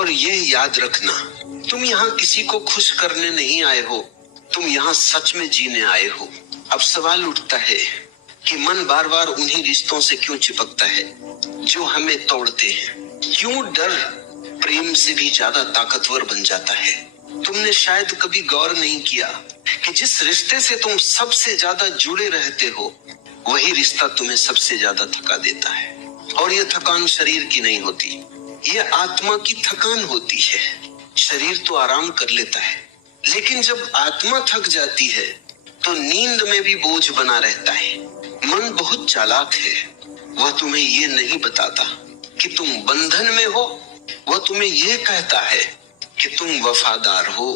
और ये याद रखना, तुम यहाँ किसी को खुश करने नहीं आए हो, तुम यहाँ सच में जीने आए हो। अब सवाल उठता है कि मन बार बार उन्हीं रिश्तों से क्यों चिपकता है जो हमें तोड़ते हैं। क्यों डर प्रेम से भी ज्यादा ताकतवर बन जाता है। तुमने शायद कभी गौर नहीं किया कि जिस रिश्ते से तुम सबसे ज्यादा जुड़े रहते हो, वही रिश्ता तुम्हें सबसे ज्यादा थका देता है। और यह थकान शरीर की नहीं होती, यह आत्मा की थकान होती है। शरीर तो आराम कर लेता है, लेकिन जब आत्मा थक जाती है तो नींद में भी बोझ बना रहता है। मन बहुत चालाक है, वह तुम्हें ये नहीं बताता कि तुम बंधन में हो, वह तुम्हें ये कहता है कि तुम वफादार हो।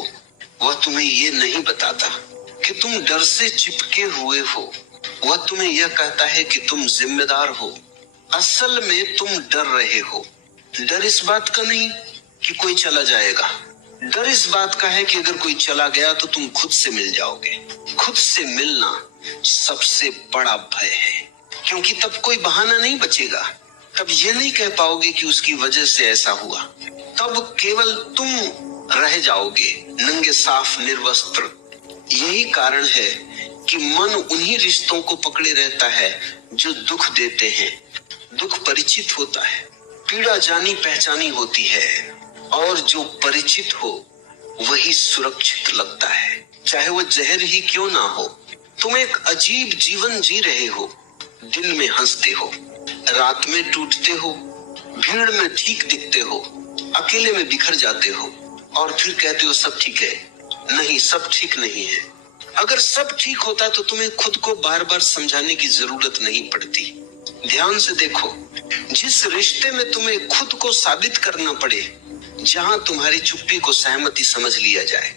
वह तुम्हें ये नहीं बताता कि तुम डर से चिपके हुए हो, वह तुम्हें यह कहता है कि तुम जिम्मेदार हो। असल में तुम डर रहे हो। डर इस बात का नहीं कि कोई चला जाएगा, डर इस बात का है कि अगर कोई चला गया तो तुम खुद से मिल जाओगे। खुद से मिलना सबसे बड़ा भय है, क्योंकि तब कोई बहाना नहीं बचेगा। तब ये नहीं कह पाओगे कि उसकी वजह से ऐसा हुआ। तब केवल तुम रह जाओगे, नंगे साफ निर्वस्त्र। यही कारण है कि मन उन्हीं रिश्तों को पकड़े रहता है जो दुख देते हैं। दुख परिचित होता है, पीड़ा जानी पहचानी होती है, और जो परिचित हो वही सुरक्षित लगता है, चाहे वो जहर ही क्यों ना हो। तुम एक अजीब जीवन जी रहे हो। दिन में हंसते हो, रात में टूटते हो, भीड़ में ठीक दिखते हो, अकेले में बिखर जाते हो, और फिर कहते हो सब ठीक है। नहीं, सब ठीक नहीं है। अगर सब ठीक होता तो तुम्हें खुद को बार बार समझाने की जरूरत नहीं पड़ती। ध्यान से देखो, जिस रिश्ते में तुम्हें खुद को साबित करना पड़े, जहां तुम्हारी चुप्पी को सहमति समझ लिया जाए,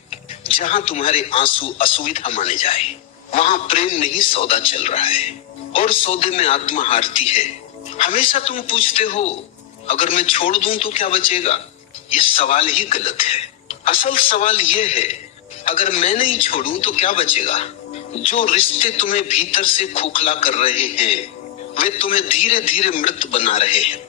जहां तुम्हारे आंसू असुविधा माने जाए, वहां प्रेम नहीं सौदा चल रहा है, और सौदे में आत्मा हारती है। हमेशा तुम पूछते हो, अगर मैं छोड़ दूं तो क्या बचेगा? ये सवाल ही गलत है। असल सवाल ये है, अगर मैं नहीं छोड़ूं तो क्या बचेगा? जो रिश्ते तुम्हें भीतर से खोखला कर रहे हैं, वे तुम्हें धीरे धीरे मृत बना रहे हैं।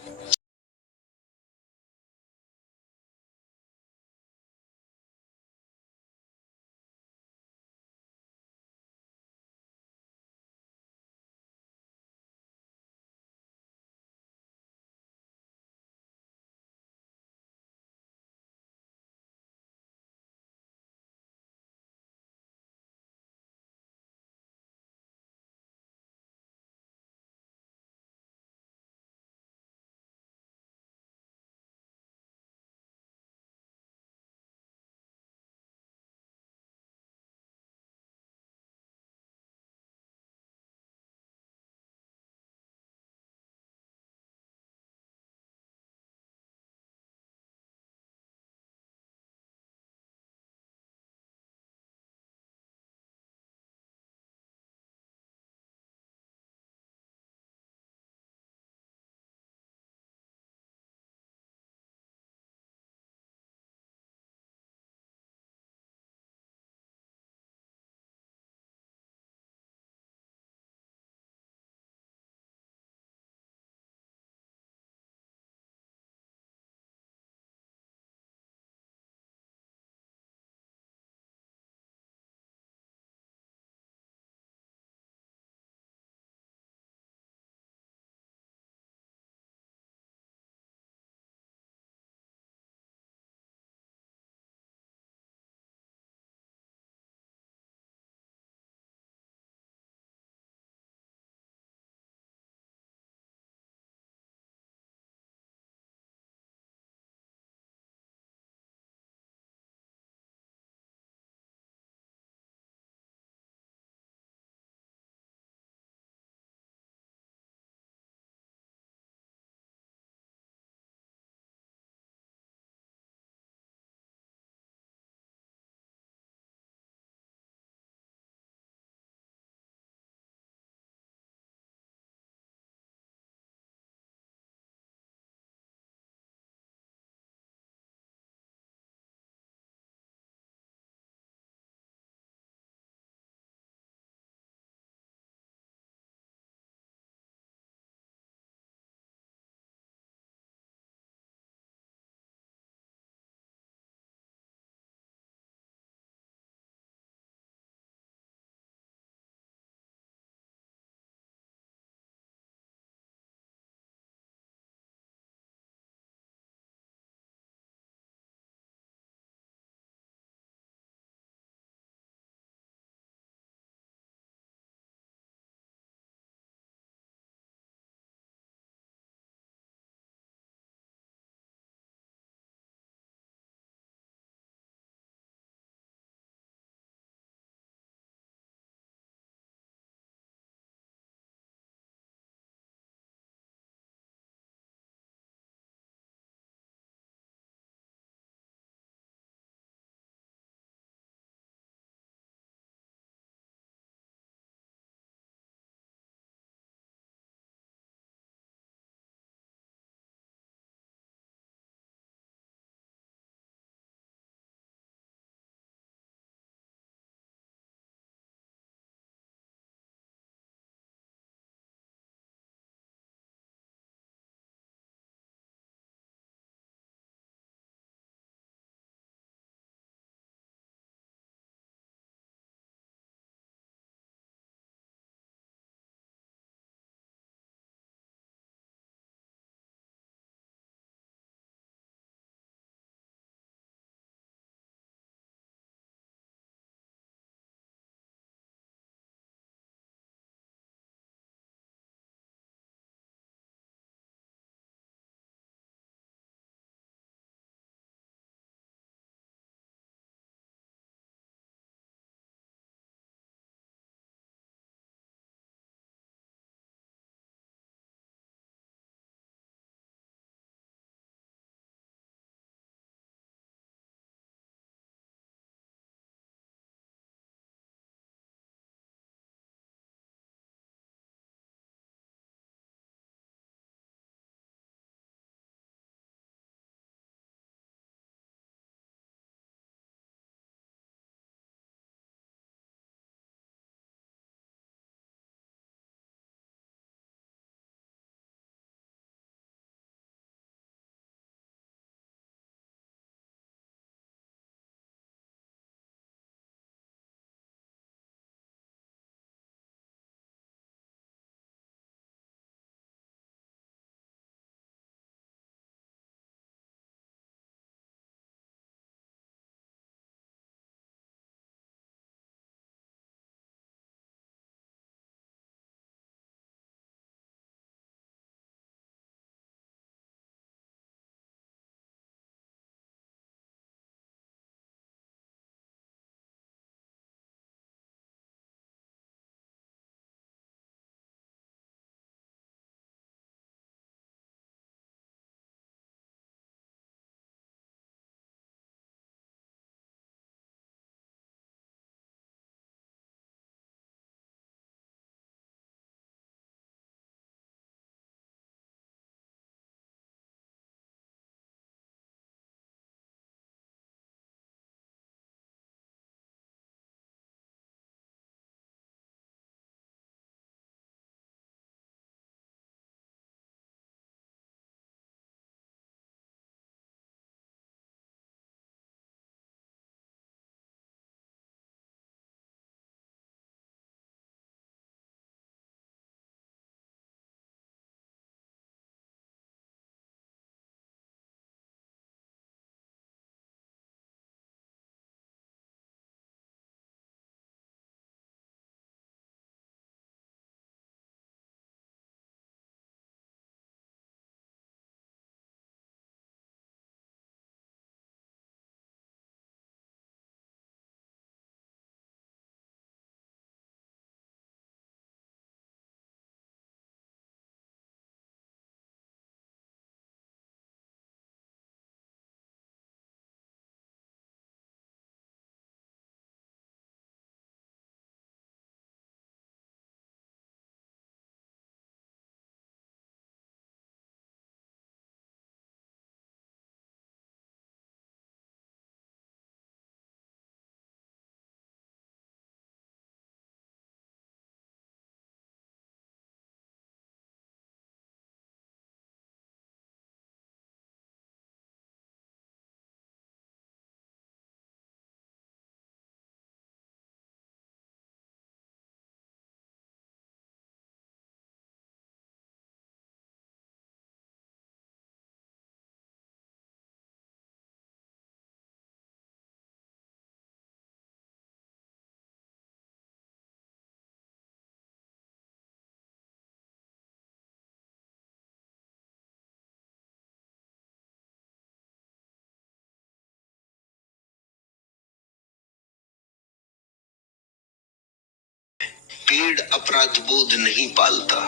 पेड़ अपराध बोध नहीं पालता,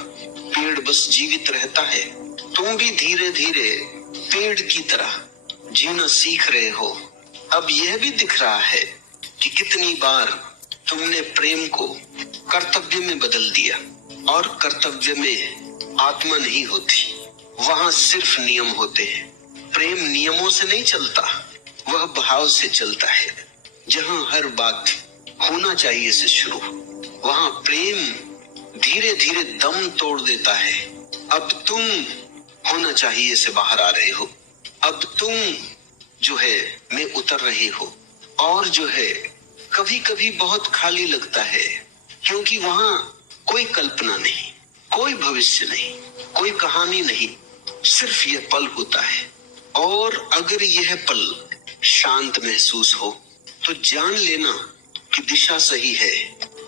पेड़ बस जीवित रहता है। तुम भी धीरे धीरे पेड़ की तरह जीना सीख रहे हो। अब यह भी दिख रहा है कि कितनी बार तुमने प्रेम को कर्तव्य में बदल दिया, और कर्तव्य में आत्मा नहीं होती, वहां सिर्फ नियम होते हैं। प्रेम नियमों से नहीं चलता, वह भाव से चलता है। जहां हर बात होना चाहिए से शुरू, वहां प्रेम धीरे धीरे दम तोड़ देता है। अब तुम होना चाहिए से बाहर आ रहे हो, अब तुम जो है में उतर रहे हो, और जो है कभी कभी बहुत खाली लगता है, क्योंकि वहां कोई कल्पना नहीं, कोई भविष्य नहीं, कोई कहानी नहीं, सिर्फ यह पल होता है। और अगर यह पल शांत महसूस हो तो जान लेना कि दिशा सही है।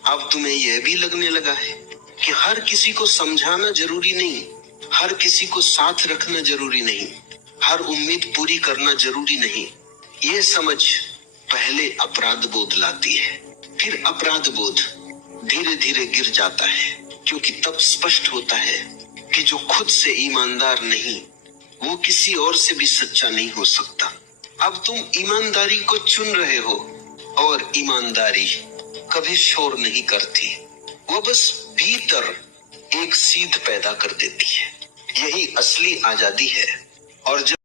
अब तुम्हें यह भी लगने लगा है कि हर किसी को समझाना जरूरी नहीं, हर किसी को साथ रखना जरूरी नहीं, हर उम्मीद पूरी करना जरूरी नहीं। ये समझ पहले अपराध बोध लाती है, फिर अपराध बोध धीरे धीरे गिर जाता है, क्योंकि तब स्पष्ट होता है कि जो खुद से ईमानदार नहीं, वो किसी और से भी सच्चा नहीं हो सकता। अब तुम ईमानदारी को चुन रहे हो, और ईमानदारी कभी शोर नहीं करती, वो बस भीतर एक सीध पैदा कर देती है। यही असली आजादी है। और जब